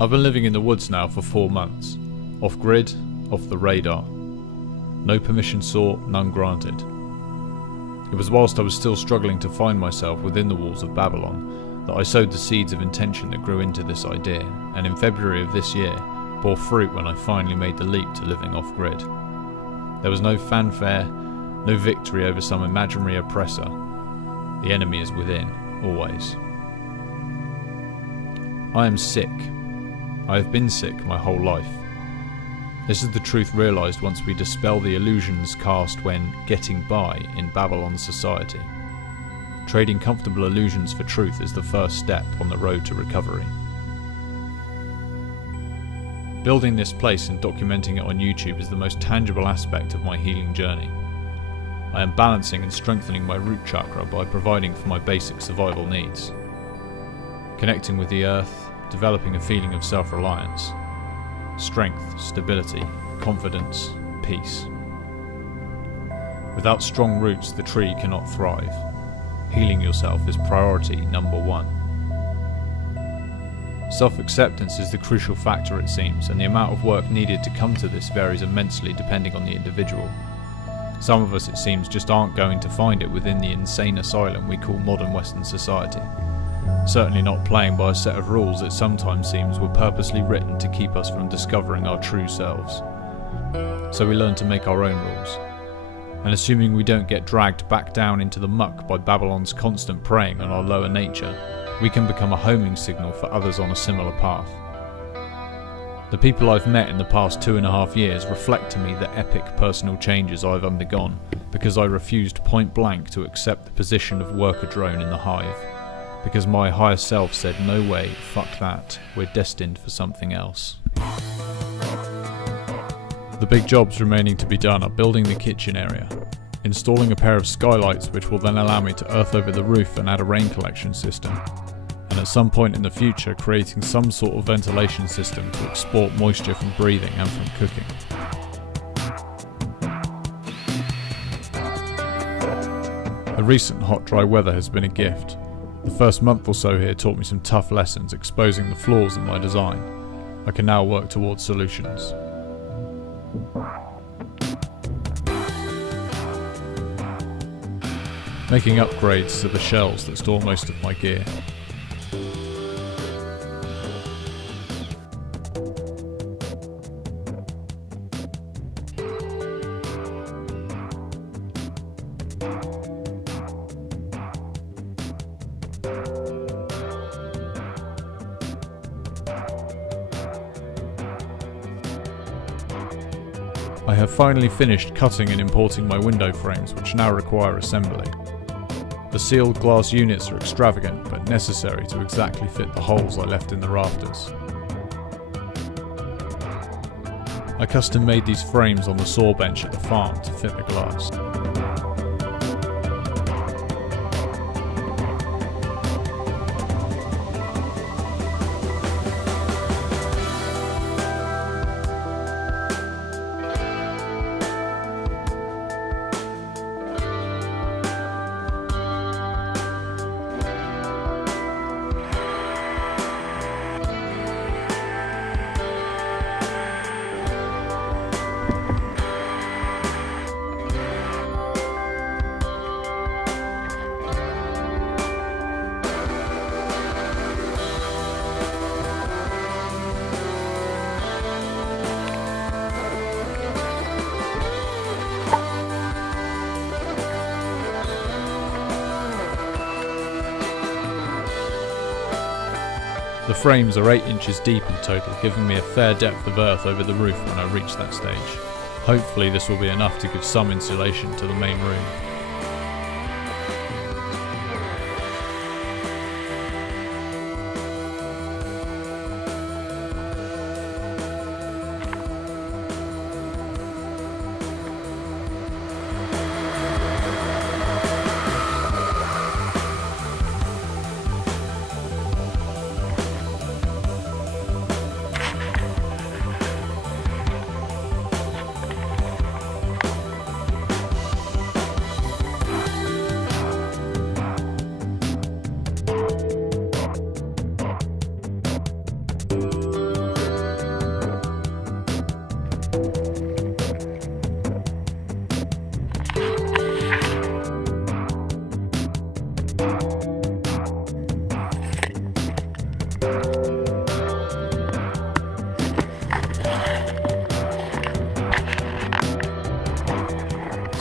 I've been living in the woods now for 4 months. Off grid, off the radar. No permission sought, none granted. It was whilst I was still struggling to find myself within the walls of Babylon that I sowed the seeds of intention that grew into this idea, and in February of this year bore fruit when I finally made the leap to living off grid. There was no fanfare, no victory over some imaginary oppressor. The enemy is within, always. I am sick. I have been sick my whole life. This is the truth realised once we dispel the illusions cast when getting by in Babylon's society. Trading comfortable illusions for truth is the first step on the road to recovery. Building this place and documenting it on YouTube is the most tangible aspect of my healing journey. I am balancing and strengthening my root chakra by providing for my basic survival needs. Connecting with the earth, developing a feeling of self-reliance, strength, stability, confidence, peace. Without strong roots, the tree cannot thrive. Healing yourself is priority number 1. Self-acceptance is the crucial factor, it seems, and the amount of work needed to come to this varies immensely depending on the individual. Some of us, it seems, just aren't going to find it within the insane asylum we call modern Western society. Certainly not playing by a set of rules that sometimes seems were purposely written to keep us from discovering our true selves. So we learn to make our own rules. And assuming we don't get dragged back down into the muck by Babylon's constant preying on our lower nature, we can become a homing signal for others on a similar path. The people I've met in the past 2.5 years reflect to me the epic personal changes I've undergone because I refused point blank to accept the position of worker drone in the hive. Because my higher self said, no way, fuck that, we're destined for something else. The big jobs remaining to be done are building the kitchen area, installing a pair of skylights which will then allow me to earth over the roof and add a rain collection system, and at some point in the future creating some sort of ventilation system to export moisture from breathing and from cooking. The recent hot dry weather has been a gift. The first month or so here taught me some tough lessons, exposing the flaws in my design. I can now work towards solutions. Making upgrades to the shelves that store most of my gear. I have finally finished cutting and importing my window frames, which now require assembly. The sealed glass units are extravagant but necessary to exactly fit the holes I left in the rafters. I custom made these frames on the saw bench at the farm to fit the glass. The frames are 8 inches deep in total, giving me a fair depth of earth over the roof when I reach that stage. Hopefully this will be enough to give some insulation to the main room.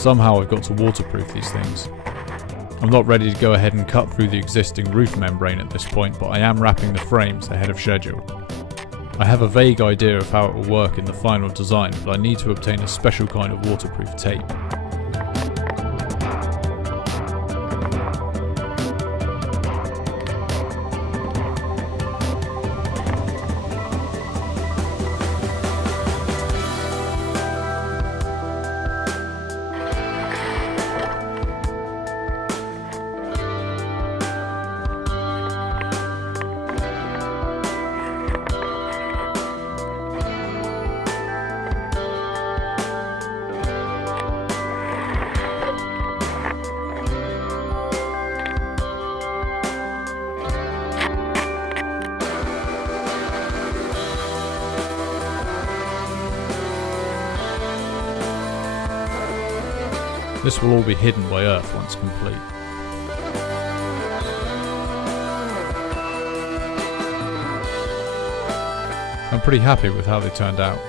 Somehow I've got to waterproof these things. I'm not ready to go ahead and cut through the existing roof membrane at this point, but I am wrapping the frames ahead of schedule. I have a vague idea of how it will work in the final design, but I need to obtain a special kind of waterproof tape. This will all be hidden by earth once complete. I'm pretty happy with how they turned out.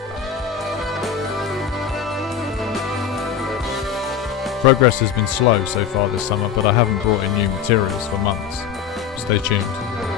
Progress has been slow so far this summer, but I haven't brought in new materials for months. Stay tuned.